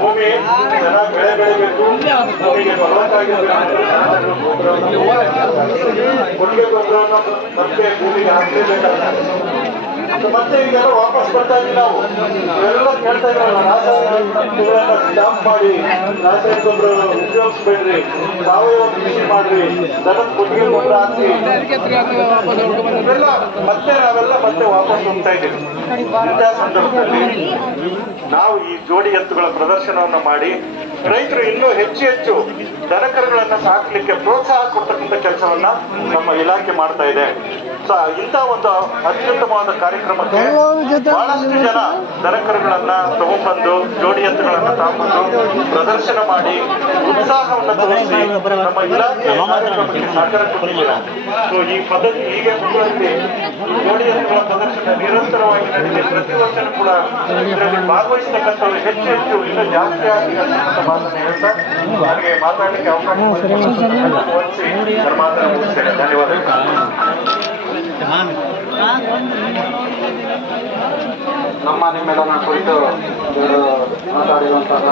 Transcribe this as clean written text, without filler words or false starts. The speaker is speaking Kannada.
ಭೂಮಿ ಚೆನ್ನಾಗಿ ಬೆಳೆ ಬೆಳಿಬೇಕು, ಭೂಮಿಗೆ ಫಲವತ್ತಾಗಿರ್ಬೇಕು, ಕೊಟ್ಟಿಗೆ ಗೊಬ್ಬರವನ್ನು ಮತ್ತೆ ಭೂಮಿಗೆ ಹಾಕಲೇಬೇಕಾಗ್ತದೆ. ಮತ್ತೆ ಈಗೆಲ್ಲ ವಾಪಸ್ ಬರ್ತಾ ಇದ್ವಿ ನಾವು ಎಲ್ಲ ಕೇಳ್ತಾ ಇದ್ರಲ್ಲ, ರಾಸಾಯನಿಕಗಳನ್ನ ಸ್ಟಾಪ್ ಮಾಡಿ, ರಾಸಾಯನಿಕ ಗೊಬ್ಬರ ಉಪಯೋಗಿಸ್ಬೇಡ್ರಿ, ಸಾವಯವ ಕೃಷಿ ಮಾಡ್ರಿ, ದನದ ಕೊಟ್ಟಿಗೆ ಗೊಬ್ಬರ ಹಾಕಿ ನಾವೆಲ್ಲ ಮತ್ತೆ ವಾಪಸ್ ಹೋಗ್ತಾ ಇದ್ದೀವಿ. ಇಂಥ ಸಂದರ್ಭದಲ್ಲಿ ನಾವು ಈ ಜೋಡಿ ಎತ್ತುಗಳ ಪ್ರದರ್ಶನವನ್ನು ಮಾಡಿ ರೈತರು ಇನ್ನೂ ಹೆಚ್ಚು ದನಕರುಗಳನ್ನ ಸಾಕಲಿಕ್ಕೆ ಪ್ರೋತ್ಸಾಹ ಕೊಡ್ತಕ್ಕಂಥ ಕೆಲಸವನ್ನ ನಮ್ಮ ಇಲಾಖೆ ಮಾಡ್ತಾ ಇದೆ. ಇಂಥ ಒಂದು ಅತ್ಯುತ್ತಮವಾದ ಕಾರ್ಯಕ್ರಮಕ್ಕೆ ಬಹಳಷ್ಟು ಜನ ದನಕರುಗಳನ್ನ ತಗೊಂಡ್ಬಂದು ಜೋಡಿ ಎತ್ತುಗಳನ್ನ ತಗೊಂಡು ಪ್ರದರ್ಶನ ಮಾಡಿ ಉತ್ಸಾಹವನ್ನು ತೋರಿಸಿ ನಮ್ಮ ಇಲಾಖೆ ಕಾರ್ಯಕ್ರಮಕ್ಕೆ ಸಹಕಾರ ಕೊಟ್ಟಿದ್ದೀರಾ. ಸೊ ಈ ಪದ್ಧತಿ ಹೀಗೆ ಮುಂದುವರಿಸಿ ಜೋಡಿ ಎತ್ತುಗಳ ಪ್ರದರ್ಶನ ನಿರಂತರವಾಗಿ ನಡೆದಿದೆ. ಪ್ರತಿ ವರ್ಷನೂ ಕೂಡ ಇದರಲ್ಲಿ ಭಾಗವಹಿಸತಕ್ಕಂಥವ್ರು ಹೆಚ್ಚು ಇನ್ನೂ ಜಾಸ್ತಿ ಆಗಿ ಅಂತ ಮಾತನ್ನು ಹೇಳ್ತಾ ನನಗೆ ಮಾತಾಡಲಿಕ್ಕೆ ಅವಕಾಶ ಮುಗಿಸ್ತೇನೆ. ಧನ್ಯವಾದಗಳು. ನಿಮ್ಮೆಲ್ಲನ ಕುರಿತು ಮಾತಾಡಿರುವಂತಹ